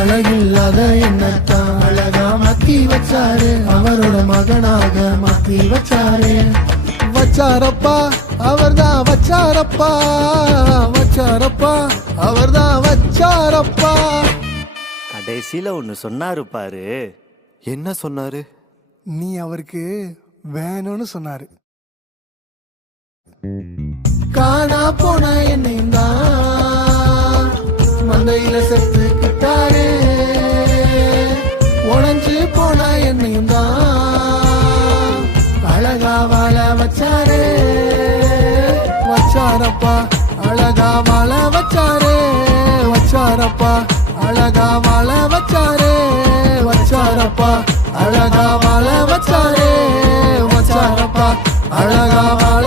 அழகில்லாத என்னத்தான் அழகா மாத்தி வச்சாரு, அவரோட மகனாக மாத்தி வச்சாரு. வச்சாரப்பா அவர்தான் வச்சாரப்பா, வச்சாரப்பா அவர்தான் வச்சாரப்பா. கடைசியில ஒண்ணு சொன்னாரு பாரு. என்ன சொன்னாரு? நீ அவருக்கு வேணும்னு சொன்னாரு. காணா போன என்னையும் தான் மந்தையில செத்துக்கிட்டாரு, உடஞ்சு போன என்னையும் தான் அழகா வாழ வச்சாரு. வச்சாரப்பா அழகா வாழ வச்சாரு, வச்சாரப்பா அழகா வாழ வச்சாரு, வச்சாரப்பா அழகா வாழ வச்சாரு, வச்சாரப்பா அழகா வாழ